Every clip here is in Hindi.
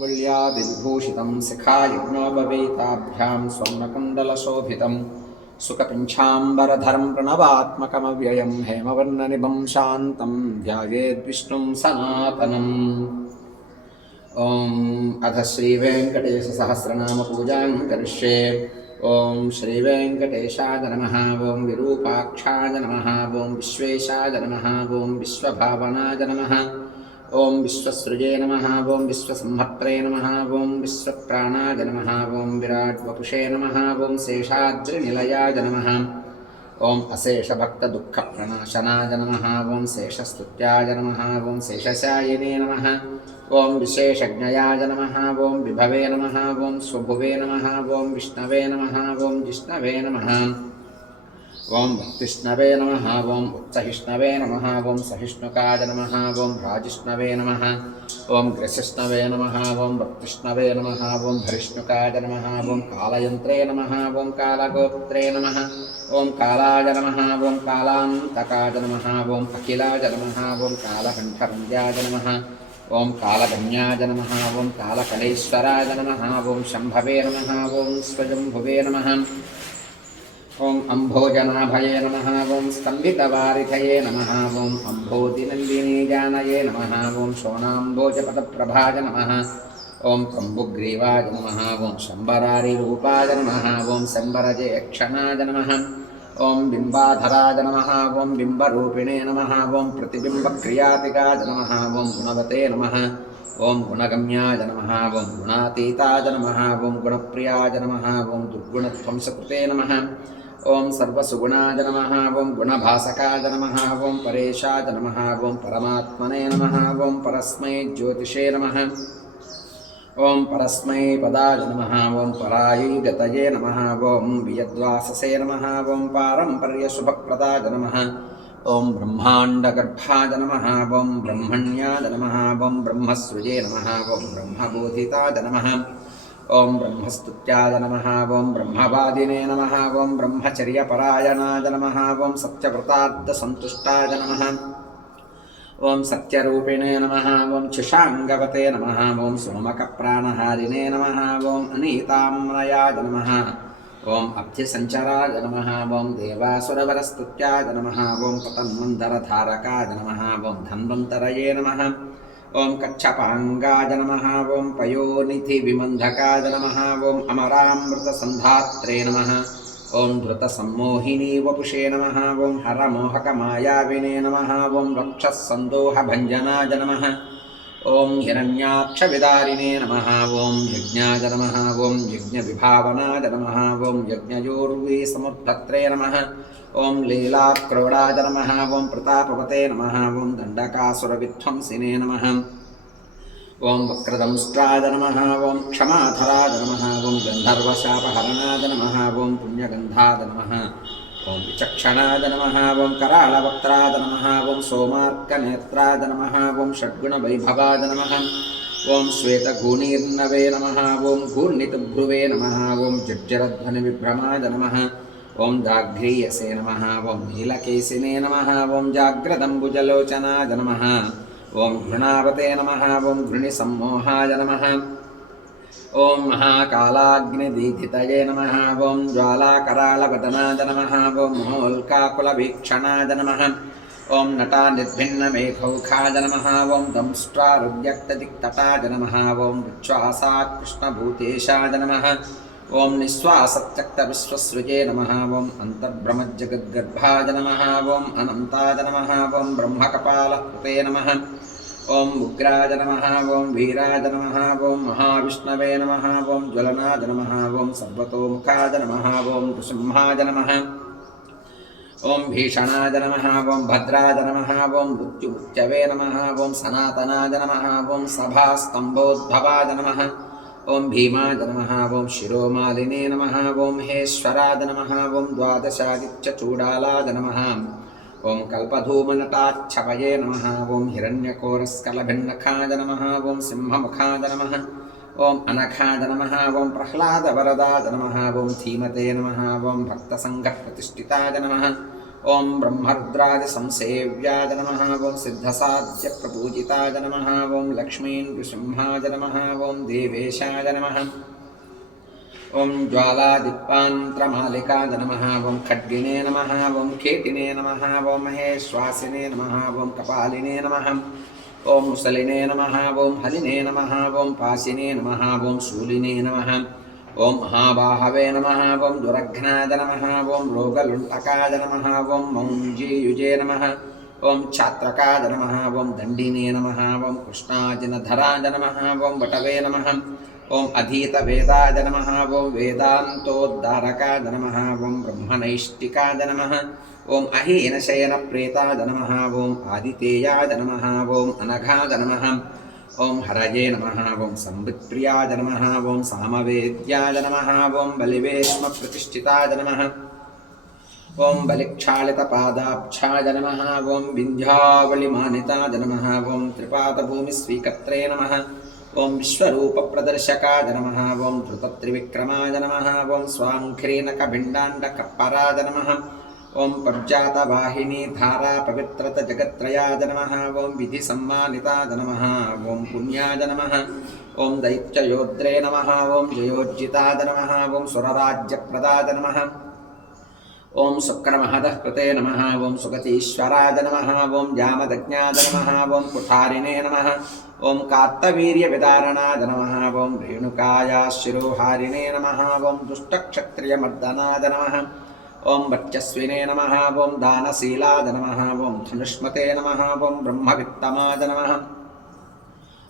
माङ्गल्यादिविभूषितं शिखायज्ञोपवीताभ्यां स्वर्णकुण्डलशोभितं सुखपिञ्छाम्बरधरं प्रणवात्मकमव्ययं हेमवर्णनिभं शान्तं ध्यायेद्विष्णुं सनातनम्। अथ श्रीवेङ्कटेशसहस्रनामपूजां करिष्ये। ॐ श्रीवेङ्कटेशाय नमः। ॐ विरूपाक्षाय नमः। ॐ विश्वेशाय नमः। ॐ विश्वभावनाय नमः। ॐ विश्वसृजे नमः। ॐ विश्वसंहर्त्रे नमः। ॐ विश्वप्राणाय नमः। ॐ विराट्वपुषे नमः। ॐ शेषाद्रिनिलयाय नमः। ॐ अशेषभक्तदुःखप्रणाशनाय नमः। ॐ शेषस्तुत्याय नमः। ॐ शेषशायिने नमः। ॐ विशेषज्ञयाय नमः। ॐ विभवे नमः। ॐ स्वभुवे नमः। ॐ विष्णवे नमः। ॐ जिष्णवे नमः। ॐ भक्तिष्णवे नमः। ॐ उत्सहिष्णवे नमः। ॐ सहिष्णुकाय नमः। ॐ राजिष्णवे नमः। ॐ ग्रसिष्णवे नमः। ॐ भक्तिष्णवे नमः। ॐ भरिष्णुकाय नमः। ॐ कालयन्त्रे नमः। ॐ कालगोत्रे नमः। ॐ कालाय नमः। ॐ कालान्तकाय नमः। ॐ अखिलाय नमः। ॐ कालकण्ठवन्द्याय नमः। ॐ कालगण्याय नमः। ॐ कालकलेश्वराय नमः। ॐ शम्भवे नमः। ॐ स्वयंभुवे नमः। ॐ अम्भोजनाभये नमः। ॐ स्तम्भितवारिधये नमः। ॐ अम्भोदिनन्दिनीजानये नमः। ॐ शोणाम्भोजपदप्रभाय नमः। ॐ कम्बुग्रीवाय नमः। ॐ शम्बरारिरूपाय नमः। ॐ शम्बरजयक्षणाय नमः। ॐ बिम्बाधराय नमः। ॐ बिम्बरूपिणे नमः। ॐ प्रतिबिम्बक्रियातिकाय नमः। ॐ गुणवते नमः। ॐ गुणगम्याय नमः। ॐ गुणातीताय नमः। ॐ गुणप्रियाय नमः। ॐ दुर्गुणध्वंसकृते नमः। ॐ सर्वसुगुणाय नमः। ॐ गुणभासकाय नमः। ॐ परेशाय नमः। ॐ परमात्मने नमः। ॐ परस्मै ज्योतिषे नमः। ॐ परस्मै पदाय नमः। ॐ परायै गतये नमः। ॐ वियद्वाससे नमः। ॐ पारम्पर्यशुभप्रदाय नमः। ॐ ब्रह्माण्डगर्भाय नमः। ॐ ब्रह्मण्याय नमः। ॐ ब्रह्मसृजे नमः। ॐ ब्रह्मबोधिताय नमः। ॐ ब्रह्मस्तुत्याय नमः। ॐ ब्रह्मवादिने नमः। ॐ ब्रह्मचर्यपरायणाय नमः। ॐ सत्यव्रतार्थसन्तुष्टाय नमः। ॐ सत्यरूपिणे नमः। ॐ क्षुषाङ्गवते नमः। ॐ सोमकप्राणहारिणे नमः। ॐ अनीताम्रयाय नमः। ॐ अब्धिसञ्चराय नमः। ॐ देवासुरवरस्तुत्याय नमः। ॐ पतन्मन्दरधारकाय नमः। ॐ धन्वन्तरये नमः। ॐ कच्छपाङ्गाय नमः। ॐ पयोनिधिविमन्धकाय नमः। ॐ अमरामृतसन्धात्रे नमः। ॐ धृतसम्मोहिनी वपुषे नमः। ॐ हरमोहकमायाविने नमः। ॐ वक्षःसन्दोहभञ्जनाय नमः। ॐ हिरण्याक्षविदारिणे नमः। ॐ यज्ञाय नमः। ॐ यज्ञविभावनाय नमः। ॐ यज्ञयोर्वीसमुद्धत्रे नमः। ॐ लीलाक्रोडाय नमः। ॐ प्रतापवते नमः। ॐ दण्डकासुरविध्वंसिने नमः। ॐ वक्रदंष्ट्राय नमः। ॐ क्षमाधराय नमः। ॐ गन्धर्वशापहरणाय नमः। ॐ पुण्यगन्धाय नमः। ॐ विचक्षणाय नमः। ॐ करालवक्त्राय नमः। ॐ सोमार्कनेत्राय नमः। ॐ षड्गुणवैभवाय नमः। ॐ श्वेतगूणीर्नवे नमः। ॐ गूर्णितभ्रुवे नमः। ॐ जज्जरध्वनिविभ्रमाय नमः। ॐ जाघ्रीयसे नमः। ॐ नीलकेशिने नमः। ॐ जाग्रदम्बुजलोचनाय नमः। ॐ घृणावते नमः। ॐ घृणिसम्मोहाय नमः। ॐ महाकालाग्निदीधितये नमः। ॐ ज्वालाकरालवदनाय नमः। ॐ मोल्काकुलवीक्षणाय नमः। ॐ नटानिर्भिन्नमेघौखाय नमः। ॐ दंष्ट्रारुव्यक्तदिक्तटाय नमः। ॐ विश्वासात्कृष्णभूतेशाय नमः। ॐ निःश्वासत्यक्तविश्वसृजे नमः। ॐ अन्तर्ब्रह्मजगद्गर्भाय नमः। ॐ अनन्ताय नमः। ॐ ब्रह्मकपालकृते नमः। ॐ उग्राय नमः। ॐ वीराय नमः। ॐ महाविष्णवे नमः। ॐ ज्वलनाय नमः। ॐ सर्वतोमुखाय नमः। ॐ नृसिंहाय नमः। ॐ भीषणाय नमः। ॐ भद्राय नमः। ॐ मृत्युमुच्यवे नमः। ॐ सनातनाय नमः। ॐ सभास्तम्भोद्भवाय नमः। ॐ भीमाय नमः। ॐ शिरोमालिने नमः। ॐ हेश्वराय नमः। ॐ द्वादशादित्यचूडालाय नमः। ॐ कल्पधूमनटाच्छवये नमः। ॐ हिरण्यकोरस्कलभिन्नखाय नमः। ॐ सिंहमुखाय नमः। ॐ अनखाय नमः। ॐ प्रह्लादवरदाय नमः। ॐ धीमते नमः। ॐ भक्तसङ्घप्रतिष्ठिताय नमः। ओं ब्रह्मरुद्रादिसंसेव्याय नमः ओं सिद्धसाध्यप्रपूजिताय नमः ओं लक्ष्मीनृसिंहाय नमः ओं देवेशाय नमः ओं ज्वालादिप्पान्त्रमालिकाय नमः ओं खड्गिने नमः ओं केटिने नमः ओं महेश्वासिने नमः ओं कपालिने नमः ओं मुसलिने नमः ओं हलिने नमः ओं पासिने नमः ओं शूलिने नमः ओं महाबाहवे नमः ओं दुरघ्नाय नमः ओं रोगलुण्टकाय नमः ओं मौञ्जीयुजे नमः ओं छात्रकाय नमः ओं दण्डिने नमः ओं कृष्णाजिनधराय नमः ओं वटवे नमः ओं अधीतवेदाय नमः ओं वेदान्तोद्धारकाय नमः ओं ब्रह्मनैष्टिकाय नमः ओं अहीनशयनप्रेताय नमः ओं आदितेयाय नमः ओं अनघाय नमः ओं हरये नमः ओं संवित्प्रियाय नमः ओं सामवेद्याय नमः ओं बलिवेश्मप्रतिष्ठिताय नमः ओं बलिक्षालितपादाब्जाय नमः ओं विन्ध्यावलिमानिताय नमः ओं त्रिपादभूमिस्वीकर्त्रे नमः ओं विश्वरूपप्रदर्शकाय नमः ओं धृतत्रिविक्रमाय नमः ओं स्वाङ्घ्रीनकभिण्डाण्डकप्पराय नमः ओं पब्जातवाहिनी धारा पवित्रतजगत्त्रयाय नमः ओं विधिसम्मानिताय नमः ओं पुण्याय नमः ओं दैत्ययोद्रे नमः ओं जयोज्जिताय नमः ओं सुरराज्यप्रदाय नमः ओं शुक्रमहदः कृते नमः ओं सुगतीश्वराय नमः ओं जामदज्ञाय नमः ओं कुठारिणे नमः ओं कार्तवीर्यविदारणाय नमः ओं रेणुकायाशिरोहारिणे नमः ओं दुष्टक्षत्रियमर्दनाय नमः ओं वर्चस्विने नमः ओं दानशीलाय नमः ओं धनुष्मते नमः ओं ब्रह्मवित्तमाय नमः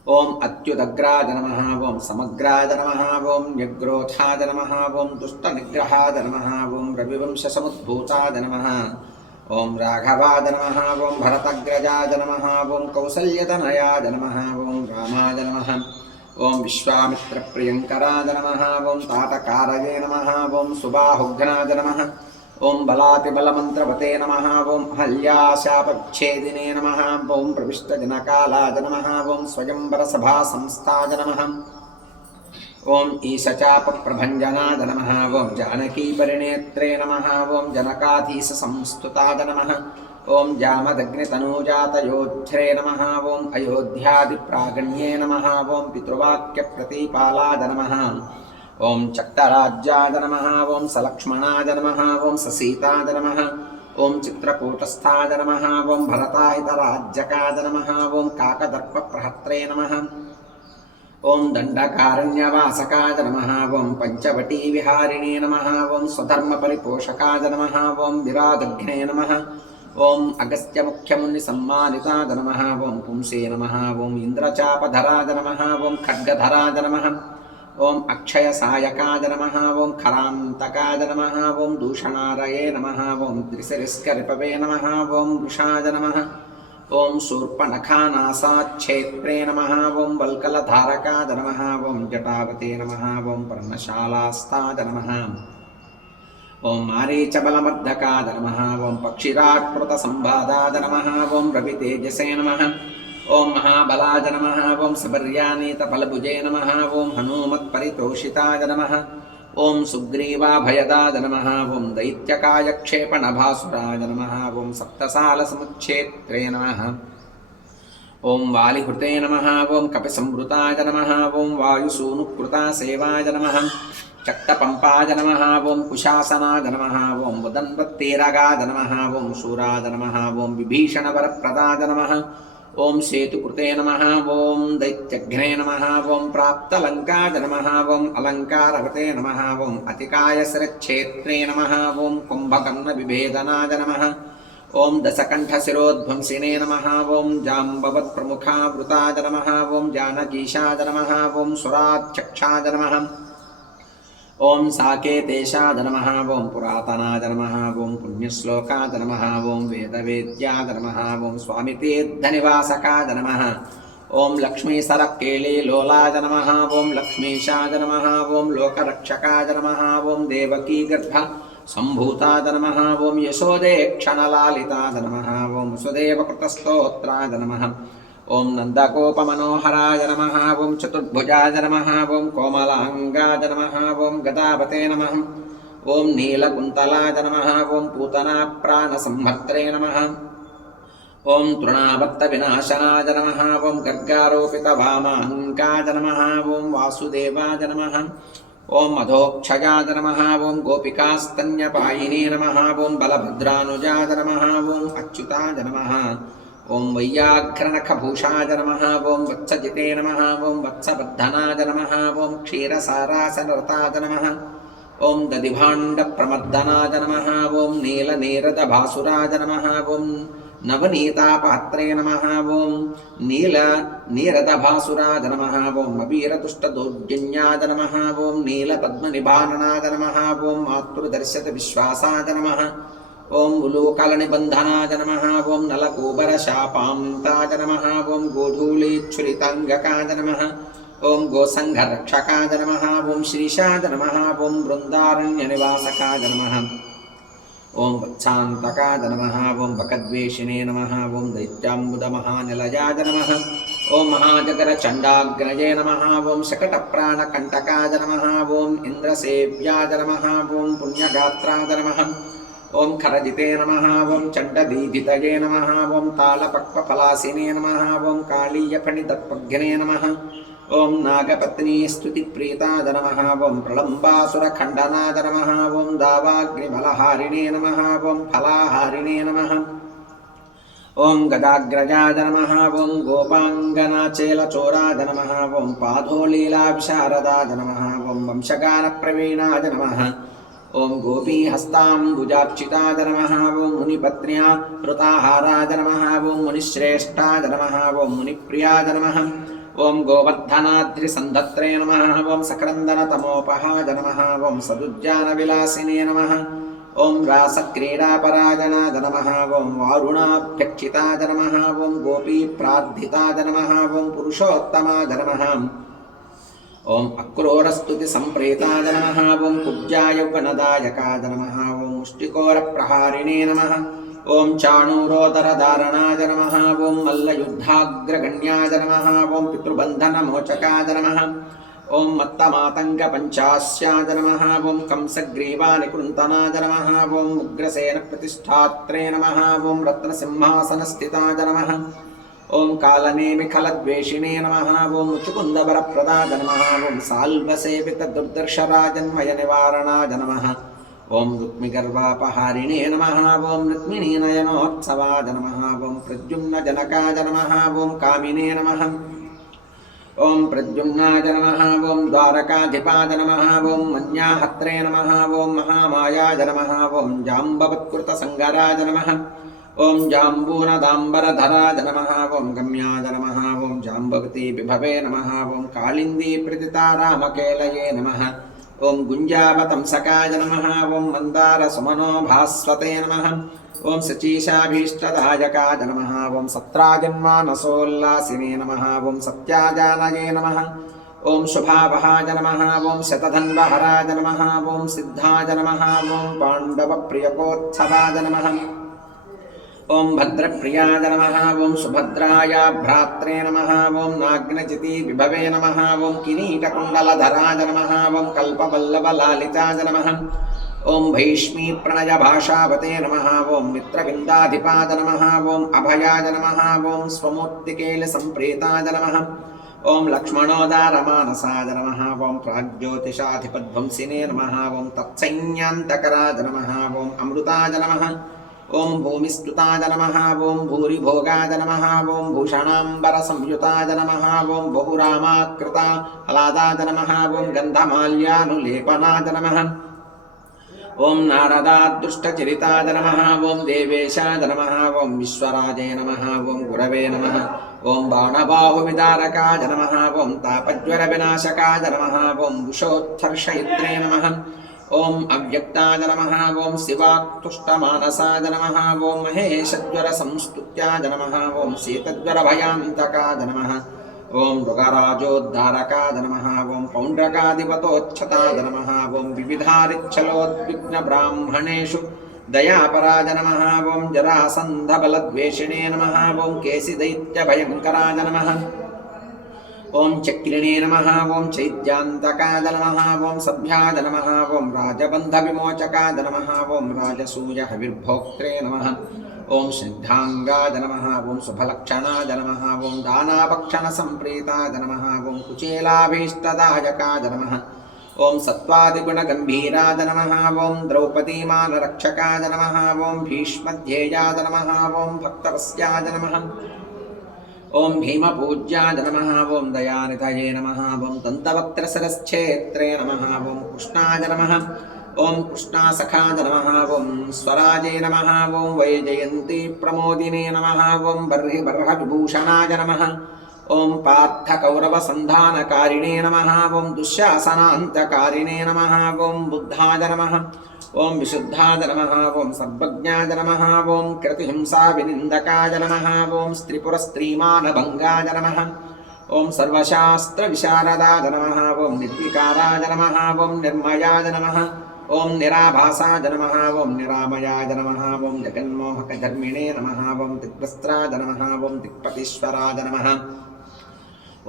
ओं अत्युदग्राय नमः ओं समग्राय नमः ओं न्यग्रोधाय नमः ओं दुष्टनिग्रहाय नमः ओं रविवंशसमुद्भूताय नमः ओं राघवाय नमः ओं भरतग्रजाय नमः ओं कौसल्यतनयाय नमः ओं रामाय नमः ओं विश्वामित्रप्रियङ्कराय नमः ओं ताटकारये नमः ओं सुबाहुघ्नाय नमः ओं बलातिबलमन्त्रवते नमः ओं अहल्याशापविच्छेदिने नमः ओं प्रविष्टजनकालाय नमः ओं स्वयंवरसभासंस्थाय नमः ओं ईशचापप्रभञ्जनाय नमः ओं जानकीपरिणेत्रे नमः ओं जनकाधीशसंस्तुताय नमः ओं जामदग्नितनूजातयोध्ये नमः ओं अयोध्यादिप्रागण्ये नमः ओं पितृवाक्यप्रतिपालाय नमः ओं चक्तराज्याय नमः ओं सलक्ष्मणाय नमः ओं ससीताय नमः ओं चित्रकूटस्थाय नमः ओं भरताहितराज्यकाय नमः ओं काकदर्पप्रहर्त्रे नमः ओं दण्डकारण्यवासकाय नमः ओं पञ्चवटीविहारिणे नमः ओं स्वधर्मपरिपोषकाय नमः ओं विरादघ्ने नमः ओं अगस्त्यमुख्यमुनिसम्मानिताय नमः ओं पुंसे नमः ओं इन्द्रचापधराय नमः ओं खड्गधराय नमः ओं अक्षयसायकाय नमः ओं खरान्तकाय नमः ओं दूषणारये नमः ओं त्रिशिरस्करिपवे नमः ओं वृषाय नमः ओं शूर्पणखानासाच्छेत्रे नमः ओं वल्कलधारकाय नमः ओं जटावते नमः ओं पर्णशालास्ताय नमः ओं मारीचबलमर्दकाय नमः ओं पक्षिराट्कृतसंवादाय नमः ओं रवितेजसे नमः ओं महाबलाय नमः ओं सबर्यानीतफलभुजे नमः ओं हनूमत्परितोषिताय नमः ओं सुग्रीवाभयदाय नमः ओं दैत्यकायक्षेपणभासुराय नमः ओं सप्तसालसमुच्छेत्रे नमः ओं वालिहृते नमः ओं कपिसंवृताय नमः ओं वायुसूनुकृतासेवाय नमः चक्तपम्पाय नमः ओं कुशासनाय नमः ओं मुदन्वत्तेरगाय नमः ओं शूराय नमः ओं विभीषणवरप्रदाय नमः ओं सेतुकृते नमः ओं दैत्यघ्ने नमः ओं प्राप्तलङ्काय नमः ओं अलङ्कारवते नमः ओं अतिकायशिरच्छेत्रे नमः ओं कुम्भकर्णविभेदनाय नमः ओं दशकण्ठशिरोध्वंसिने नमः ओं जाम्बवत्प्रमुखावृताय नमः ओं जानकीशाय नमः ओं सुराध्यक्षाय नमः ओं साकेतेशाय नमः ओं पुरातनाय नमः ओं पुण्यश्लोकाय नमः ओं वेदवेद्याय नमः ओं स्वामितीर्थनिवासकाय नमः ओं लक्ष्मीसरकेलीलोलाय नमः ओं लक्ष्मीशाय नमः ओं लोकरक्षकाय नमः ओं देवकीगर्भसम्भूताय नमः ओं यशोदेक्षणलालिताय नमः ओं वसुदेवकृतस्तोत्राय नमः ओं नन्दगोपमनोहराय नमः ओं चतुर्भुजाय नमः ओं कोमलाङ्गाय नमः ओं गदावते नमः ఓం నీలకుంతలాయ నమః ఓం పూతనా ప్రాణసంహర్త్రే నమః ఓం తృణావర్త వినాశనాయ నమః ఓం గర్గారోపిత వామాంకాయ నమః ఓం వాసుదేవాయ నమః ఓం మధోక్షయాయ నమః ఓం గోపికాస్తన్యపాయినే నమః ఓం బలభద్రానుజాయ నమః ఓం అచ్యుతాయ నమః ఓం వయ్యాఘ్రనఖభూషాయ నమః ఓం వత్సజితే నమః ఓం వత్సవర్ధనాయ నమః ఓం క్షీరసారాసనరతాయ నమః ఓం దధిభాండప్రమర్దనాయ నమః ఓం నీలనీరదభాసురాయ నమః ఓం నవనీతాపాత్రే నమః ఓం నీరదభాసురాయ నమః ఓం అబీరతుష్టదౌర్జన్యాయ నమః ఓం నీలపద్మనిభాననాయ నమః ఓం మాతృదర్శత విశ్వాసాయ నమః ఓం ఉలూకలనిబంధనాయ నమః ఓం నలకూబరశాపాంతాయ నమః ఓం గోధూళీచ్ఛురితాంగకాయ నమః ఓం గోసంఘరక్షకాయ నమః ఓం శ్రీశాయ నమః ఓం బృందారణ్యనివాసకాయ నమః ఓం వత్సాంతకాయ నమః ఓం బకద్వేషిణే నమః ఓం దైత్యాంబుదమహానిలయాయ నమః ఓం మహాజగరచండాగ్రజే నమః ఓం శకటప్రాణకంటకాయ నమః ఓం ఇంద్రసేవ్యాయ నమః ఓం పుణ్యగాత్రాయ నమః ఓం ఖరజితే నమః ఓం చండదీధితయే నమః ఓం తాళపక్వఫలాసినే నమః ఓం కాళీయఫణిదత్పఘ్నే నమః ఓం నాగపత్నీస్తుతిప్రీతాయ నమః ఓం ప్రళంబాసురఖండనాయ నమః ఓం దావాగ్నిబలహారిణే నమః ఓం ఫలాహారిణే నమః ఓం గదాగ్రజాయ నమః ఓం గోపాంగనాచేలచోరాయ నమః ఓం పాధోలీలావిశారదాయ నమః ఓం వంశగానప్రవీణాయ నమః ఓం గోపీహస్తాంబుజార్చితాయ నమః ఓం మునిపత్న్యా హృతాహారాయ నమః ఓం మునిశ్రేష్టాయ నమః ఓం మునిప్రియాయ నమః ఓం గోవర్ధనాద్రిసంధత్రే నమః ఓం సక్రందనతమోపహాయ నమః ఓం సదుజ్జానవిలాసినే నమః ఓం రాసక్రీడాపరాయణాయ నమః ఓం వారుణాభ్యక్షితాయ నమః ఓం గోపీప్రార్థితాయ నమః ఓం పురుషోత్తమాయ నమః ఓం అక్రూరస్తుతి సంప్రేతాయ నమః ఓం కుబ్జాయౌవనదాయకాయ నమః ఓం ముష్టికోరప్రహారిణే నమః ఓం చాణూరోదరధారణాయ నమః ఓం మల్లయుద్ధాగ్రగణ్యాయ నమః ఓం పితృబంధనమోచకాయ నమః ఓం మత్తమాతంగపంచాస్యాయ నమః ఓం కంసగ్రీవానికృంతనాయ నమః ఓం ఉగ్రసేనప్రతిష్ఠాత్రే నమః ఓం రత్నసింహాసనస్థితాయ నమః ఓం కాలనేమిఖలద్వేషిణే నమః ఓం ముచుకుందవరప్రదాయ నమః ఓం సాల్వసేవితదుర్దర్శరాజన్మయ నివారణాయ నమః ఓం రుక్మిగర్వాపహారిణే నమః ఓం రుక్మిణీనయనోత్సవాయ నమః ఓం ప్రద్యుమ్నజనకాయ నమః ఓం కామినే నమః ఓం ప్రద్యుమ్నాయ నమః ఓం ద్వారకాధిపాయ నమః ఓం మన్యాహత్రే నమః ఓం మహామాయాయ నమః ఓం జాంబవత్కృతసంగరాయ నమః ఓం జాంబూనదాంబరధరాయ నమః ఓం గమ్యాయ నమః ఓం జాంబవతీ విభవే నమః ఓం కాళిందీ ప్రతితారామకేలయే నమః ఓం గుంజావతంసకాయ నమః ఓం మందారసుమనోభాస్వతే నమః ఓం శచీషాభీష్టదాయకాయ నమః ఓం సత్రాజన్మానసోల్లాసినే నమః ఓం సత్యాజానయే నమః ఓం శుభావహాయ నమః ఓం శతధన్వహరాయ నమః ఓం సిద్ధాయ నమః ఓం పాండవప్రియకోత్సవాయ నమః ఓం భద్రప్రియాయ నమః ఓం సుభద్రాయ భ్రాత్రే నమః ఓం నాగ్నజితి విభవే నమః ఓం కిరీటకుండలధరాయ నమః ఓం కల్పవల్లభలాలితాయ నమః ఓం భైష్మీ ప్రణయభాషావతే నమః ఓం మిత్రవిందాధిపాయ నమః ఓం అభయాయ నమః ఓం స్వమూర్తికేళసంప్రీతాయ నమః ఓం లక్ష్మణోదారమానసాయ నమః ఓం ప్రాగ్జ్యోతిషాధిపద్వంసినే నమః ఓం తత్సైన్యాంతకరాయ నమః ఓం అమృతాయ నమః ఓం భూమిస్తుతాయ నమః ఓం భూరిభోగాయ నమః ఓం భూషణాంబరసంయుతాయ నమః ఓం బహురామాకృత ఫలాదాయ నమః ఓం గంధమాల్యానులేపనాయ నమః ఓం నారదాదృష్టచరితాయ నమః ఓం దేవేశాయ నమః ఓం విశ్వరాజే నమః ఓం గురవే నమః ఓం బాణబాహువిదారకాయ నమః ఓం తాపజ్వరవినాశకాయ నమః ఓం ఉషోత్కర్షయిత్రే నమః ఓం అవ్యక్తాయ నమః ఓం శివాక్తుష్టమానసాయ నమః ఓం మహేశజ్వరసంస్తుత్యాయ నమః ఓం శీతజ్వరభయాంతకాయ నమః ఓం మృగరాజోద్ధారకాయ నమః ఓం పౌండ్రకాధిపతోచ్ఛతాయ నమః ఓం వివిధారిచ్చలోద్విగ్నబ్రాహ్మణేషు దయాపరాయ నమః ఓం జరాసంధబలద్వేషిణే నమః ఓం కేసిదైత్యభయంకరాయ నమః ఓం చక్రిణే నమః ఓం చైత్యాంతకాయ నమః ఓం సభ్యాయ నమః ఓం రాజబంధ విమోచకాయ నమః ఓం రాజసూయ హవిర్భోక్త్రే నమః ఓం సిద్ధాంగాయ నమః ఓం శుభలక్షణాయ నమః ఓం దానాభక్షణ సంప్రీతాయ నమః ఓం కుచేలాభీష్టదాయకాయ నమః ఓం సత్వాదిగుణగంభీరాయ నమః ఓం ద్రౌపదీమానరక్షకాయ నమః ఓం భీష్మధ్యేయాయ నమః ఓం భక్తవస్యాయ నమః ఓం భీమపూజ్యాయ నమః ఓం దయానిధయే నమః ఓం దంతవక్త్రసరశ్చేత్రే నమః ఓం కృష్ణాయ నమః ఓం కృష్ణాసఖాయ నమః ఓం స్వరాజే నమః ఓం వైజయంతి ప్రమోదినే నమః ఓం బర్హవిభూషణాయ నమః ఓం పార్థకౌరవసంధానకారిణే నమః ఓం దుశ్శాసనాంతకారిణే నమః ఓం బుద్ధాయ నమః ఓం విశుద్ధాయ నమః ఓం సర్వజ్ఞాయ నమః ఓం కృతిహింసా వినిందకాయ నమః ఓం స్త్రీపురస్త్రీమానభంగాయ నమః ఓం సర్వశాస్త్ర విశారదాయ నమః ఓం నిర్వికారాయ నమః ఓం నిర్మయాయ నమః ఓం నిరాభాసాయ నమః ఓం నిరామయాయ నమః ఓం జగన్మోహకధర్మిణే నమః ఓం దిగ్వస్త్రాయ నమః ఓం దిక్పతీశ్వరాయ నమః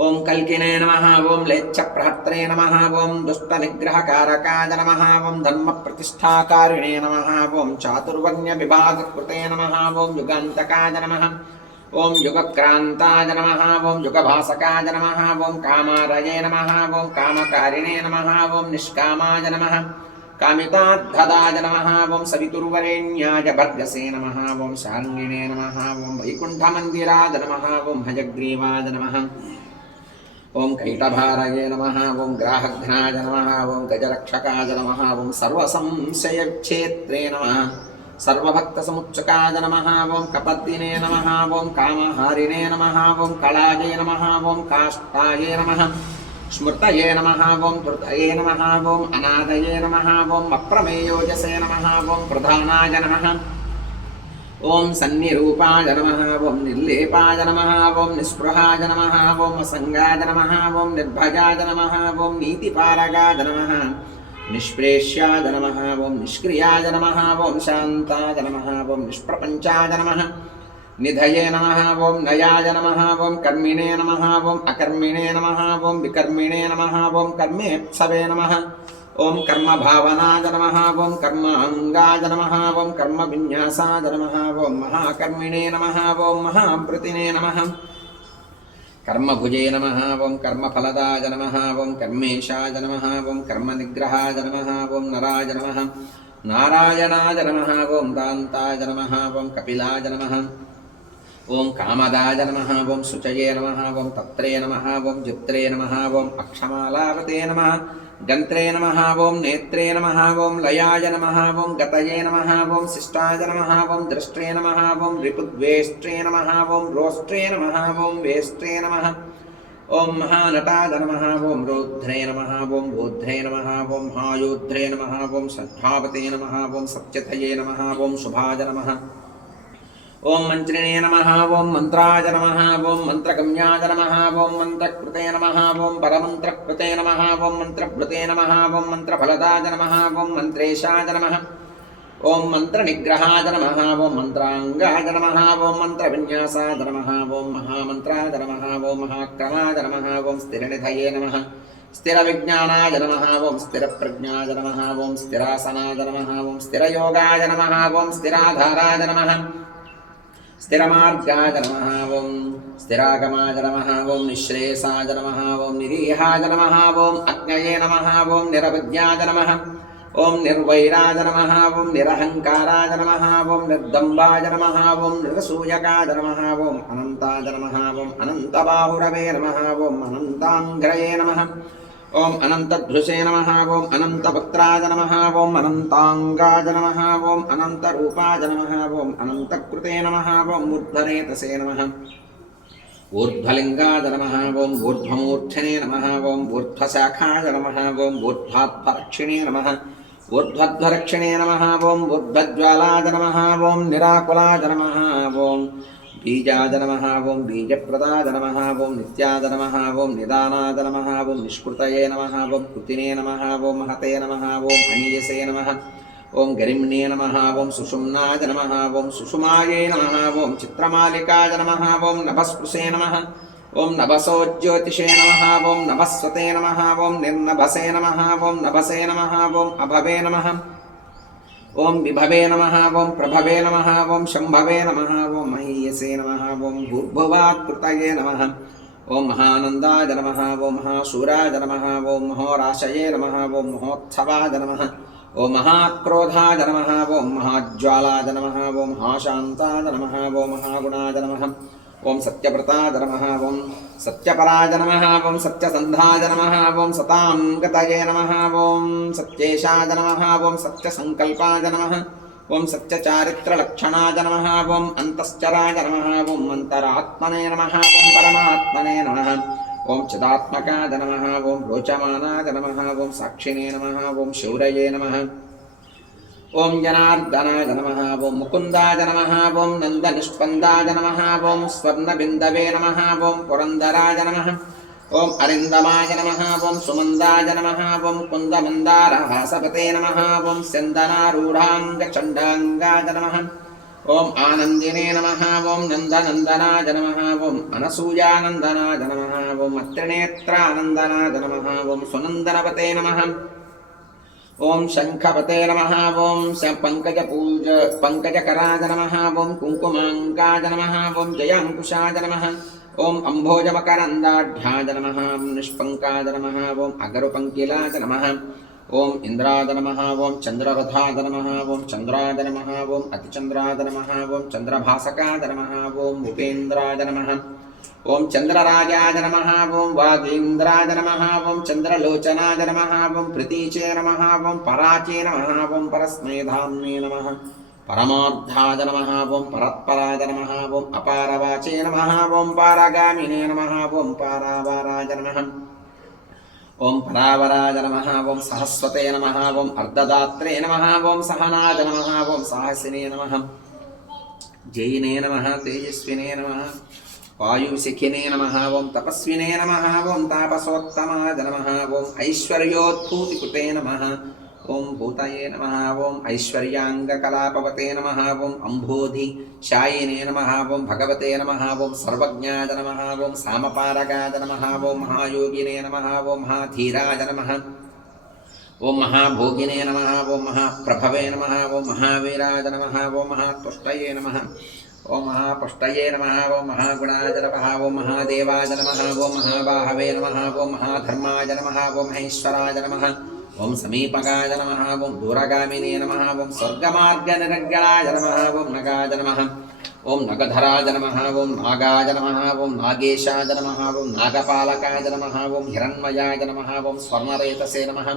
ఓం కల్కినే నమః ఓం లేచ్చప్రహర్త్రే నమః ఓం దుష్టనిగ్రహకారకాయ నమః ఓం ధర్మప్రతిష్ఠాకారిణే నమః ఓం చాతుర్వర్ణ్యవిభాగకృతే నమః ఓం యుగాంతకాయ నమః ఓం యుగక్రాంతాయ నమః ఓం యుగభాసకాయ నమః ఓం కామారయే నమః ఓం కామకారిణే నమః ఓం నిష్కామాయ నమః కామితార్థదాయ నమః ఓం సవితుర్వరేణ్యాయ భర్గసే నమః ఓం శార్ంగిణే నమః ఓం వైకుంఠమందిరాయ నమః ఓం హయగ్రీవాయ నమః ఓం కైటభారయే నమః ఓం గ్రాహఘ్నాయ నమః ఓం గజరక్షకాయ నమః ఓం సర్వసంశయక్షేత్రే నమః సర్వభక్తసముచ్చకాయ నమః ఓం కపద్దినే నమః ఓం కామహారిణే నమః ఓం కళాయే నమః ఓం కాష్టాయే నమః స్మృతయే నమః ఓం ధృతయే నమః ఓం అనాదయే నమః ఓం అప్రమేయోజసే నమః ఓం ప్రధానాయ నమః ఓం సన్నిరూపాయ నమః ఓం నిర్లేపాయ నమః ఓం నిస్పృహాయ నమః ఓం అసంగాయ నమః ఓం నిర్భయాయ నమః ఓం నీతిపారగాయ నమః నిష్ప్రేష్యాయ నమః ఓం నిష్క్రియాయ నమః ఓం శాంతాయ నమః ఓం నిష్ప్రపంచాయ నమః నిధయే నమః ఓం నయాయ నమః ఓం కర్మిణే నమః ఓం అకర్మిణే నమః ఓం వికర్మిణే నమః ఓం కర్మేప్సవే నమః ఓం కర్మభావనాయ నమః ఓం కర్మాంగాయ నమః ఓం కర్మవిన్యాసాయ నమః ఓం మహాకర్మిణే నమః ఓం మహాభృతినే నమః కర్మభుజే నమః ఓం కర్మఫలదాయ నమః ఓం కర్మేశాయ నమః ఓం కర్మనిగ్రహాయ నమః ఓం నరాయ నమః నారాయణాయ నమః ఓం దాంతాయ నమః ఓం కపిలాయ నమః ఓం కామదాయ నమః ఓం శుచయే నమః ఓం తత్రే నమః ఓం జిత్రే నమః ఓం అక్షమాలావతే నమః గంత్రే నమః ఓం నేత్రే నమః ఓం లయాయ నమః ఓం గతయే నమః ఓం శిష్టాయ నమః ఓం దృష్ట్రే నమః ఓం రిపుద్వేష్ట్రే నమః ఓం రోష్ట్రే నమః ఓం వేష్ట్రే నమః ఓం మహానటాయ నమః ఓం రౌద్రే నమః ఓం బోధ్రే నమః ఓం మహాయోధ్రే నమః ఓం సద్భావతే నమః ఓం సత్యథయే నమః ఓం శుభాయ నమః ఓం మంత్రిణే నమః ఓం మంత్రాయ నమః ఓం మంత్రగమ్యాయ నమః ఓం మంత్రకృతే నమః ఓం పరమంత్రకృతే నమః ఓం మంత్రభృతే నమః ఓం మంత్రఫలదాయ నమః ఓం మంత్రేశాయ నమః ఓం మంత్రనిగ్రహాయ నమః ఓం మంత్రాంగాయ నమః ఓం మంత్రవిన్యాసాయ నమః ఓం మహామంత్రాయ నమః ఓం మహాక్రమాయ నమః ఓం స్థిరనిధయే నమః స్థిరవిజ్ఞానాయ నమః ఓం స్థిరప్రజ్ఞాయ నమః ఓం స్థిరాసనాయ నమః ఓం స్థిరయోగాయ నమః ఓం స్థిరాధారాయ నమః స్థిరమార్గాయ నమః ఓం స్థిరాగమాయ నమః ఓం నిశ్రేయసాయ నమః ఓం నిరీహాయ నమః ఓం అజ్ఞయే నమః ఓం నిరవధ్యాయ నమః ఓం నిర్వైరాయ నమః ఓం నిరహంకారాయ నమః ఓం నిర్దంబాయ నమః ఓం నిరసూయకాయ నమః ఓం అనంతాయ నమః ఓం అనంతబాహురవే నమః ఓం అనంతాంగ్రయే నమః ఓం అనంతధృషే నమః ఓం అనంతవక్త్రాయ నమః ఓం అనంతాంగాయ నమః ఓం అనంతరూపాయ నమః ఓం అనంతకృతే నమః ఓం ఊర్ధ్వరేతసే నమః ఊర్ధ్వలింగాయ నమః ఓం ఊర్ధ్వమూర్ఛనే నమః ఓం ఊర్ధ్వశాఖాయ నమః ఓం ఊర్ధ్వాధ్వరక్షిణే నమః ఊర్ధ్వధ్వరక్షిణే నమః ఓం ఊర్ధ్వజ్వాలాయ నమః ఓం నిరాకులాయ నమః ఓం బీజాయ నమః ఓం బీజప్రదాయ నమః ఓం నిత్యాయ నమః ఓం నిదానాయ నమః ఓం నిష్కృతయే నమః ఓం కృతినే నమః ఓం మహతే నమః ఓం అనీయసే నమః ఓం గరిమ్నే నమః ఓం సుషుమ్నాయ నమః ఓం సుషుమాయే నమః ఓం చిత్రమాలికాయ నమః ఓం నభస్పృశే నమః ओं नभसो ज्योतिषे नमः ओं नभस्वते नमः ओं निर्नभसे नमः ओं नभसे नमः ओं अभवे नमः ओं विभवे नमः ओं प्रभवे नमः ओं शंभवे नमः ओं महीयसे नमः ओं भूर्भुवात्कृतये नमः ओं महानंदाय नमः ओं महाशूराय नमः ओं महोराशये नमः ओं महोत्सवाय नमः ओं महाक्रोधाय नमः ओं महाज्वालाय नमः ओं महाशान्ताय नमः ओं महागुणाय नमः ओं सत्यव्रताय नमः ओं सत्यपराय नमः ओं सत्यसन्धाय नमः ओं सतां गतये नमः ओं सत्येशाय नमः ओं सत्यसङ्कल्पाय नमः ओं सत्यचारित्रलक्षणाय नमः ओं अन्तश्चराय नमः ओं अन्तरात्मने नमः ओं परमात्मने नमः ओं चिदात्मकाय नमः ओं रोचमानाय नमः ओं साक्षिणे नमः ओं शौरये नमः ओं जनार्दनाय नमः ओं मुकुन्दाय नमः ओं नन्दनिष्पन्दाय नमः ओं स्वर्णबिन्दवे नमः ओं पुरन्दराय नमः ओं अरिन्दमाय नमः ओं सुमन्दाय नमः ओं कुन्दमन्दारहासपते नमः ओं स्यन्दनारूढाङ्गचण्डाङ्गाय नमः ओं आनन्दिने नमः ओं नन्दनन्दनाय नमः ओं अनसूयानन्दनाय नमः ओं अत्रिनेत्रानन्दनाय नमः ओं सुनन्दनपते नमः ओं शंखपते नमः ओं पंकजकराय नमः ओं कुङ्कुमाङ्काय नमः ओं जयाङ्कुशाय नमः ओं अम्भोजमकरन्दाढ्याय नमः निष्पङ्काय नमः ओं अगरुपङ्किलाय नमः ओं इंद्राय नमः ओं चन्द्ररथाय नमः ओं चन्द्राय नमः ओं अतिचन्द्राय नमः ओं चन्द्रभासकाय नमः ओं उपेन्द्राय नमः ओं चन्द्रराजाय नमः ओं वागीन्द्राय नमः ओं चन्द्रलोचनाय नमः ओं प्रीतीचे नमः ओं पराचे नमः ओं परस्मेधाम्ने नमः परमार्थाय नमः ओं परत्पराय नमः ओं अपारवाचे नमः ओं पारगामिने नमः ओं पारावाराय नमः ओं परावराय नमः ओं सहस्वते नमः ओं अर्धदात्रे नमः ओं सहनाय नमः ओं साहसिने नमः जयिने नमः तेजस्विने नमः वायुशिखिने नमः ओं तपस्विने नमः ओं तापसोत्तमाय नमः ओं ऐश्वर्योत्भूतिकृते नमः ओं भूतये नमः ओं ऐश्वर्याङ्गकलापवते नमः ओं अम्भोधिशायिने नमः ओं भगवते नमः ओं सर्वज्ञाय नमः ओं सामपारगाय नमः ओं महायोगिने नमः ओं महाधीराय नमः ओं महाभोगिने नमः ओं महाप्रभवे नमः ओं महावीराय नमः ओं महातुष्टये नमः ओं महापुष्टये नमः ओं महागुणाय नमः ओं महादेवाय नमः ओं महाबाहवे नमः ओं महाधर्माय नमः ओं महेश्वराय नमः ओं समीपगाय नमः ओं दूरगामिने नमः ओं स्वर्गमार्गनिरङ्गणाय नमः ओं नगाय नमः ओं नगधराय नमः ओं नागाय नमः ओं नागेशाय नमः ओं नागपालकाय नमः ओं हिरण्मयाय नमः ओं स्वर्णरेतसे नमः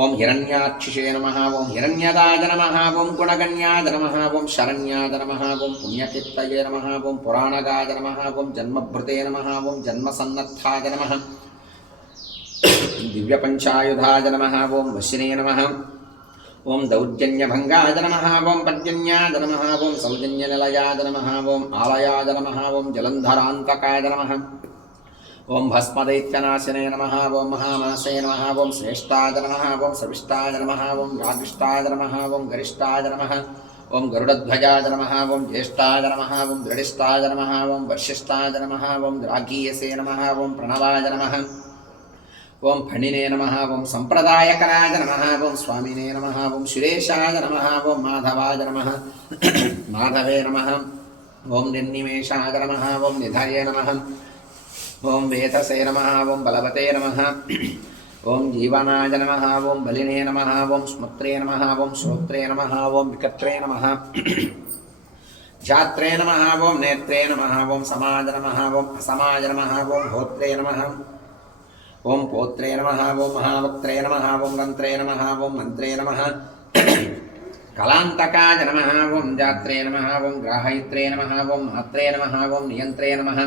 ओं हिरण्याक्षिषे नमः ओं हिरण्यदाय नमः ओं गुणगण्याय नमः ओं शरण्याय नमः ओं पुण्यकीर्तये नमः ओं पुराणगाय नमः ओं जन्मभृते नमः ओं जन्मसन्नद्धाय नमः दिव्यपञ्चायुधाय नमः ओं वशिने नमः ओं दौर्जन्यभङ्गाय नमः ओं पर्जन्याय नमः ओं सौजन्यनिलयाय नमः ओं आलयाय नमः ओं जलन्धरान्तकाय नमः ओं भस्मदैत्यनाशिने नमः ओं महामनसे नमः ओं श्रेष्ठाय नमः ओं सविष्टाय नमः ओं रागिष्ठाय नमः ओं गरिष्ठाय नमः ओं गरुडध्वजाय नमः ओं ज्येष्ठाय नमः ओं दृढिष्ठाय नमः ओं वर्षिष्ठाय नमः ओं द्राघीयसे नमः ओं प्रणवाय नमः ओं फणिने नमः ओं सम्प्रदायकराय नमः ओं स्वामिने नमः ओं सुरेशाय नमः ओं माधवाय नमः माधवे नमः ओं निर्निमेषाय नमः ओं निधये नमः ओं वेतसे नमः ओं बलवते नमः ओं जीवनाय नमः ओं बलिने नमः ओं स्मत्रे नमः ओं श्रोत्रे नमः ओं विकर्त्रे नमः ध्यात्रे नमः ओं नेत्रे नमः ओं समाज नमः ओं असमाज नमः ओं होत्रे नमः ओं पोत्रे नमः ओं महावक्त्रे नमः ओं रन्त्रे नमः ओं मन्त्रे नमः कलान्तकाय नमः ओं जात्रे नमः ओं ग्राहयित्रे नमः ओं मात्रे नमः ओं नियन्त्रे नमः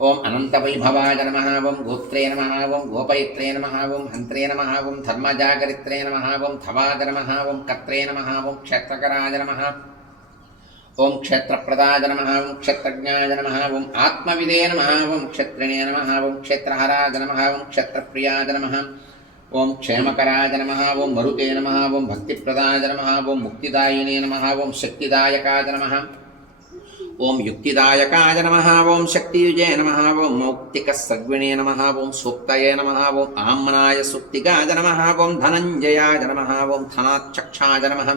ओं अनन्तवैभवाय नमः ओं गोत्रे नमः ओं गोपयित्रे नमः ओं हन्त्रे नमः ओं धर्मजागरित्रे नमः ओं थवाय नमः ओं कर्त्रे नमः ओं क्षेत्रकराय नमः ओं क्षेत्रप्रदाय नमः ओं क्षेत्रज्ञाय नमः ओं आत्मविदे नमः ओं क्षेत्रिणे नमः ओं क्षेत्रहराय नमः ओं क्षेत्रप्रियाय नमः ओं क्षेमकराय नमः ओं मरुते नमः ओं भक्तिप्रदाय नमः ओं मुक्तिदायिने नमः ओं शक्तिदायकाय नमः ఓం యుక్తిదాయకాయ నమః ఓం శక్తియుజే నమః ఓం మౌక్తికసద్వినే నమః ఓం సూక్తయే నమః ఓం ఆమ్నాయ సుక్తిగాయ నమః ఓం ధనంజయాయ నమః ఓం ధనాచక్షాయ నమః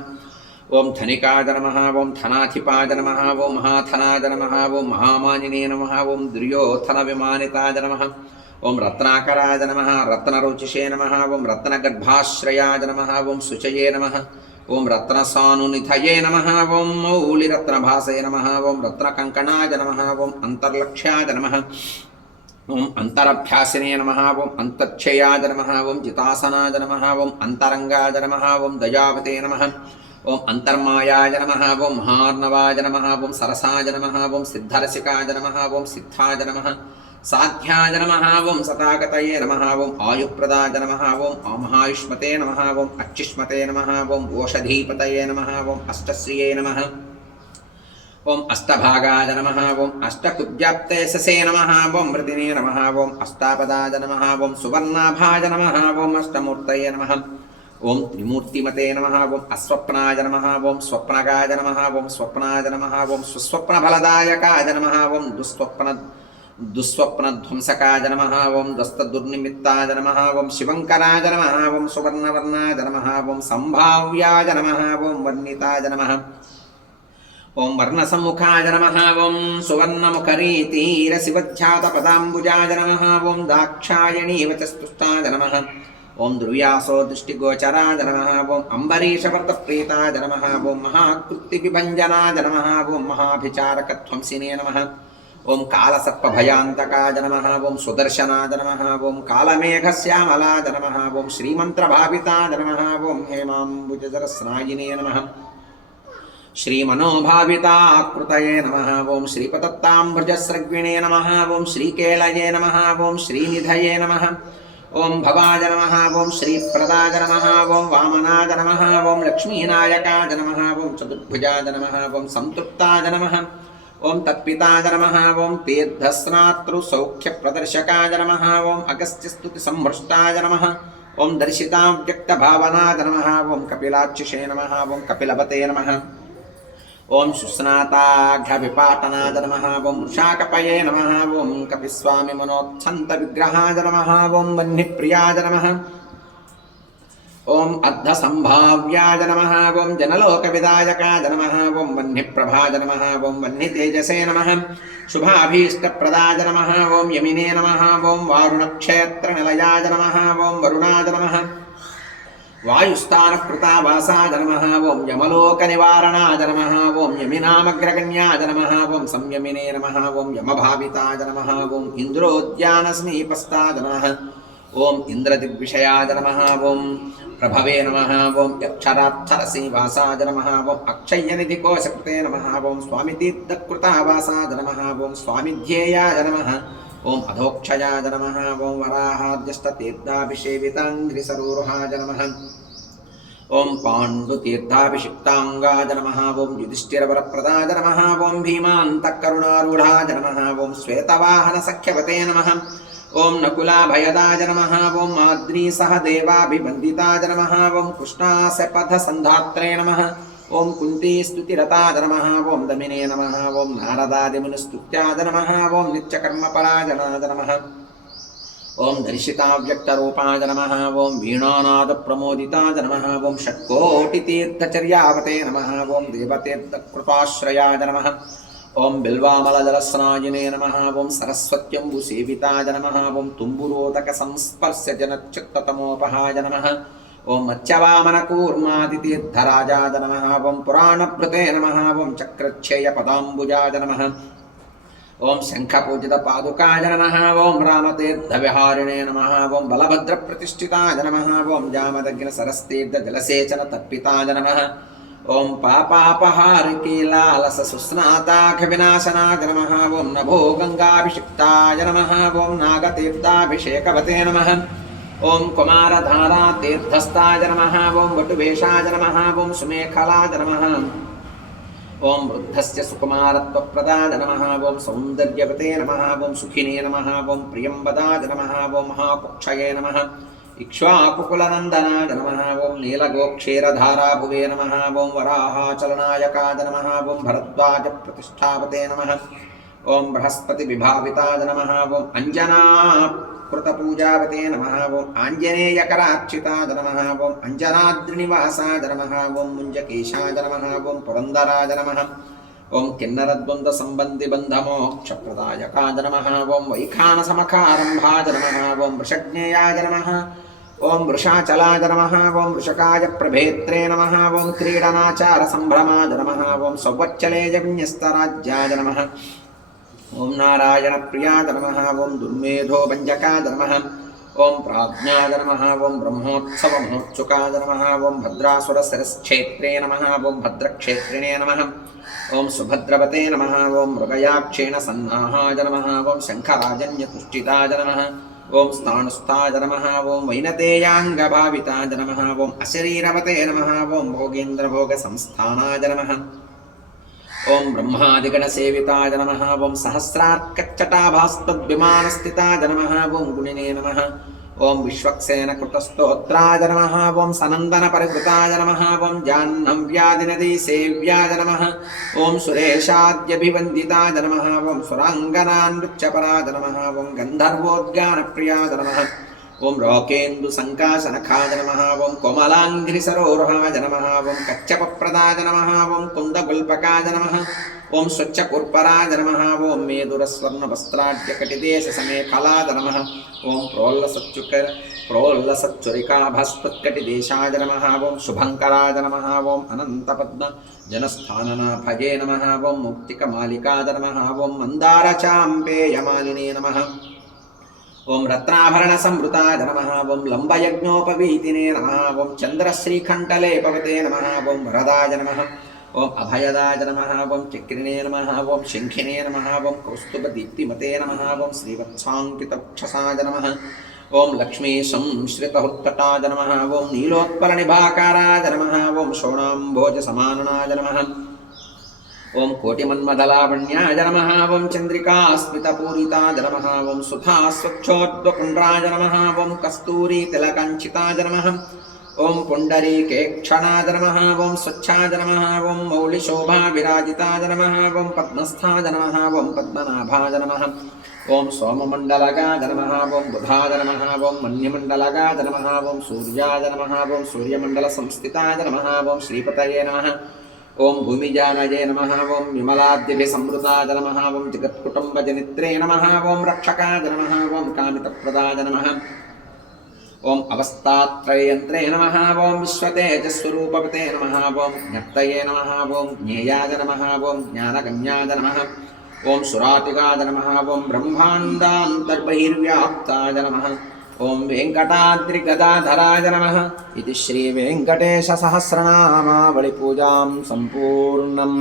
ఓం ధనికాయ నమః ఓం ధనాధిపాయ నమః ఓం మహాధనాయ నమః ఓం మహామానినే నమః ఓం దుర్యోధన విమానితాయ నమః ఓం రత్నాకరాయ నమః రత్నరుచిషే నమః ఓం రత్నగర్భాశ్రయాయ నమః ఓం శుచయే నమః ఓం రత్నసానునిధయే నమః ఓం మౌళిరత్నభాసే నమః ఓం రత్నకంకణాయ నమః ఓం అంతర్లక్ష్యాయ నమః ఓం అంతరభ్యాసినే నమః ఓం అంతచ్ఛయాయ నమః ఓం జితాసనాయ నమః ఓం అంతరంగాయ నమః ఓం దయావతే నమః ఓం అంతర్మాయాయ నమః ఓం మహార్ణవాయ నమః ఓం సరసాయ నమః ఓం సిద్ధరసికాయ నమః ఓం సిద్ధాయ నమః సాధ్యాయ నమః ఓం సతాగతయే నమః ఓం ఆయుప్రదాయ నమః ఓం మహాయుష్మతే నమః ఓం అచ్యుష్మతే నమః ఓం ఓషధీపతయే నమః ఓం అష్టశ్రియే నమః ఓం అష్టభాగాయ నమః ఓం అష్టకుబ్జాప్తే ససే నమః ఓం మృదినే నమః ఓం అష్టాపదాయ నమః ఓం సువర్ణాభాయ నమః ఓం అష్టమూర్తయే నమః ఓం త్రిమూర్తిమతే నమః ఓం అస్వప్నాయ నమః ఓం స్వప్నగాయ నమః ఓం స్వప్నాయ నమః ఓం సుస్వప్నఫలదాయకాయ నమః ఓం దుస్వప్నధ్వంసకాయ నమః ఓం దస్తదుర్నిమిత్తాయ నమః ఓం శివంకరాయ నమః ఓం సువర్ణవర్ణాయ నమః ఓం సంభావ్యాయ నమః ఓం వర్ణితాయ నమః ఓం వర్ణసమ్ముఖాయ నమః ఓం సువర్ణముఖరీతీరశివధ్యాతపదాంబుజాయ నమః ఓం దాక్షాయణీవచస్తుష్టాయ నమః ఓం దుర్యాసో దృష్టిగోచరాయ నమః ఓం అంబరీషవర్తప్రీతాయ నమః ఓం మహాకృత్తివిభంజనాయ నమః ఓం మహాభిచారకధ్వంసినే నమః ఓం కాళసర్పభయాంతకాయ నమః ఓం సుదర్శనాయ నమః ఓం కాళమేఘశ్యామలాయ నమః ఓం శ్రీమంత్రభావితాయ నమః ఓం హేమాంబుజరస్నాయినే నమః శ్రీమనోభావితాకృతయే నమః ఓం శ్రీపతత్తాంభృజస్రగ్విణే నమః ఓం శ్రీకేళయే నమః ఓం శ్రీనిధయే నమః ఓం భవాయ నమః ఓం శ్రీప్రదాయ నమః ఓం వామనాయ నమః ఓం లక్ష్మీనాయకాయ నమః ఓం చతుర్భుజాయ నమః ఓం సంతృప్తాయ నమః ఓం తత్పితాయ నమః ఓం తీర్థస్నాతృసౌఖ్యప్రదర్శకాయ నమః ఓం అగస్త్యస్తుతిసంహృష్టాయ నమః ఓం దర్శితావ్యక్తభావనాయ నమః ఓం కపిలాచ్యుషే నమః ఓం కపిలవతే నమః ఓం సుస్నాతాఘ్రవిపాటనాయ నమః ఓం వృషాకపయే నమః ఓం కపిస్వామి మనోత్సంత విగ్రహాయ నమః ఓం వహ్నిప్రియాయ నమః ఓం అర్ధసంభావ్యాయ నమః ఓం జనలోకవిదాయకాయ నమః ఓం వహ్నిప్రభాయ నమః ఓం వహ్నితేజసే నమః శుభాభీష్టప్రదాయ నమః ఓం యమినే నమః ఓం వారుణక్షేత్రనిలయాయ నమః ఓం వరుణాయ నమః వాయుస్థానకృతావాసాయ నమః ఓం యమలోకనివారణాయ నమః ఓం యమినామగ్రగణ్యాయ నమః ఓం సంయమినే నమః ఓం యమభావితాయ నమః ఓం ఇంద్రోద్యానస్మీపస్థాయ నమః ఓం ఇంద్రదిగ్విషయాయ నమః ఓం ప్రభవే నమః ఓం యక్షరాక్షరసీవాసాయ నమః ఓం అక్షయ్యనిధికోశకృతే నమః ఓం స్వామితీర్థకృతావాసాయ నమః ఓం స్వామిధ్యేయాయ నమః ఓం అధోక్షయాయ నమః ఓం వరాహాద్యష్టతీర్థాభిషేవితాంఘ్రిసరోరుహాయ నమః ఓం పాండుతీర్థాభిషిక్తాంగాయ నమః ఓం యుధిష్ఠిరవరప్రదాయ నమః ఓం భీమాంతఃకరుణారూఢాయ నమః ఓం శ్వేతవాహనసఖ్యవతే నమః ఓం నకులాభయదాయ నమః ఓం మాద్రీసహదేవాభివందితాయ నమః ఓం కృష్ణాసపథసంధాత్రే నమః ఓం కుంతీస్తుతిరతాయ నమః ఓం దమినే నమః ఓం నారదాదిమునిస్తుత్యాయ నమః ఓం నిత్యకర్మపరాజనాయ నమః ఓం దర్శితావ్యక్తరూపాయ నమః ఓం వీణానాదప్రమోదితాయ నమః ఓం షట్కోటితీర్థచర్యావతే నమః ఓం దేవతీర్థకృపాశ్రయాయ నమః ఓం బిల్వామలజలస్నాయినే నమః ఓం సరస్వత్యంబుసేవితాయ నమః ఓం తుంబురోదక సంస్పర్శజనచిత్తతమోపహాయ నమః ఓం మత్స్యవామనకూర్మాదితీర్థరాజాయ నమః ఓం పురాణభృతే నమః ఓం చక్రచ్ఛేయపదాంబుజాయ నమః ఓం శంఖపూజితపాదుకాయ నమః ఓం రామతీర్థవిహారిణే నమః ఓం బలభద్రప్రతిష్ఠితాయ నమః ఓం జామదగ్నిసరస్తీర్థజలసేచనతర్పితాయ నమః ఓం పాపాపహారికీలాలససుస్నాతాఘవినాశనాయ నమః ఓం నభో గంగాభిషిక్తాయ నమః ఓం నాగతీర్థాభిషేకవతే నమః ఓం కుమారధారాతీర్థస్థాయ నమః ఓం వటువేషాయ నమః ఓం సుమేఖలాయ నమః ఓం వృద్ధస్య సుకుమారత్వప్రదాయ నమః. ఓం సౌందర్యవతే నమః. ఓం సుఖినే నమః. ఓం ప్రియంవదాయ నమః. ఓం మహాకుక్షయే నమః. ఇక్ష్వాకుకులనందనాయ నమః. ఓం నీలగోక్షీరధారాభువే నమః. ఓం వరాహాచలనాయకాయ నమః. ఓం భరద్వాజ ప్రతిష్టాపతే నమః. ఓం బృహస్పతి విభావితాయ నమః. ఓం అంజనాకృతపూజావతే నమః. ఓం ఆంజనేయకరార్చితాయ నమః. ఓం అంజనాద్రినివాసాయ నమః. ఓం ముంజకేశాయ నమః. ఓం పురందరాయ నమః. ఓం కిన్నరద్వంద్వ సంబంధి బంధమోక్షప్రదాయకాయ నమః. ఓం వైఖానసమకారంభాయ నమః. ఓం వృషజ్ఞేయాయ నమః. ఓం వృషాచలాయ నమః. ఓం వృషకాయ ప్రభేత్రే నమః. ఓం క్రీడనాచార సంభ్రమాయ నమః. ఓం సౌవచ్చలేయ విన్యస్తరాజ్యాయ నమః. ఓం నారాయణ ప్రియాయ నమః. ఓం దుర్మేధో భంజకాయ నమః. ఓం ప్రాజ్ఞాయ నమః. ఓం బ్రహ్మోత్సవ మహోత్సుకాయ నమః. ఓం భద్రాసుర శిరశ్చేత్రే నమః. ఓం భద్రక్షేత్రిణే నమః. ఓం సుభద్రవతే నమః. ఓం మృగయాక్షేణ సన్నాహాయ నమః. ఓం శంఖరాజన్యతుష్టితాయ నమః. ఓం స్థాణుస్థాయ నమః. ఓం వైనతేయాంగభావితాయ నమః. ఓం అశరీరవతే నమః. ఓం భోగేంద్రభోగ సంస్థానాయ నమః. ఓం బ్రహ్మాదిగణసేవితాయ నమః. ఓం సహస్రార్కచ్చటాభాస్తద్విమానస్థితాయ నమః. ఓం గుణినే నమః. ఓం విశ్వక్సేనకృతస్తోత్రాయ నమః. ఓం సనందనపరివృతాయ నమః. ఓం జాహ్నవ్యాధినదీ సేవ్యాయ నమః. ఓం సురేశాద్యభివందితాయ నమః. ఓం సురాంగనానృత్యపరాయ నమః. ఓం గంధర్వోద్గానప్రియాయ నమః. ఓం రాకేందు సంకాశనఖాయ నమః. ఓం కోమలాంఘ్రిసరోరుహాయ నమః. ఓం కచ్చపప్రదాయ నమః. ఓం కుందగుల్పకాయ నమః. ఓం స్వచ్ఛకూర్పరాయ నమః. ఓం మేదురస్వర్ణవస్త్రాఢ్యకటిదేశసమేఖలాయ నమః. ఓం ప్రోల్లసచ్చురికాభస్పత్కటిదేశాయ నమః. ఓం శుభంకరాయ నమః. ఓం అనంతపద్మ జనస్థాననాభజే నమః. ఓం ముక్తికమాలికాయ నమః. ఓం మందారచాంపేయమాలినే నమః. ఓం రత్నాభరణ సంవృతాయ నమః. ఓం లంబయజ్ఞోపవీతినే నమః. ఓం చంద్రశ్రీకంఠలేపవతే నమః. ఓం వరదాయ నమః. ఓం అభయదాయ నమః. ఓం చక్రిణే నమః. ఓం శంఖినే నమః. ఓం కౌస్తుభదీప్తిమతే నమః. ఓం శ్రీవత్సాంకితక్షసాయ నమః. ఓం లక్ష్మీ సంశ్రితహృత్కటాయ నమః. ఓం నీలోత్పలనిభాకారాయ నమః. ఓం శోణాంభోజ సమాననాయ నమః. ఓం కోటిమన్మదలావణ్యాయ నమః. ఓం చంద్రికాస్మితపూరితాయ నమః. ఓం సుధాస్వచ్ఛోద్వపుండ్రాయ నమః. ఓం కస్తూరీ తిలకంచితాయ నమః. ఓం పుండరీకేక్షణాయ నమః. ఓం స్వచ్ఛాయ నమః. ఓం మౌళిశోభావిరాజితాయ నమః. ఓం పద్మస్థాయ నమః. ఓం పద్మనాభాయ నమః. ఓం సోమమండలగాయ నమః. ఓం బుధాయ నమః. ఓం మన్యమండలగాయ నమః. ఓం సూర్యాయ నమః. ఓం సూర్యమండల సంస్థితాయ నమః. ఓం శ్రీపతయే నమః. ఓం భూమిజానయే నమః. ఓం విమలాద్యభిసంవృతాయ నమః. ఓం జగత్కుటుంబజనిత్రే నమః. ఓం రక్షకాయ నమః. ఓం కామితప్రదాయ నమః. ఓం అవస్థాత్రయంత్రే నమః. ఓం విశ్వతేజస్వరూపవతే నమః. ఓం జ్ఞప్తయే నమః. ఓం జ్ఞేయాయ నమః. ఓం జ్ఞానగమ్యాయ నమః. ఓం సురాతిగాయ నమః. ఓం బ్రహ్మాండాంతర్బహిర్వ్యాప్తాయ నమః. ఓం వెంకటాద్రిగదాధరాయ నమః. ఇది శ్రీ వెంకటేశ సహస్రనామావళి పూజాం సంపూర్ణం.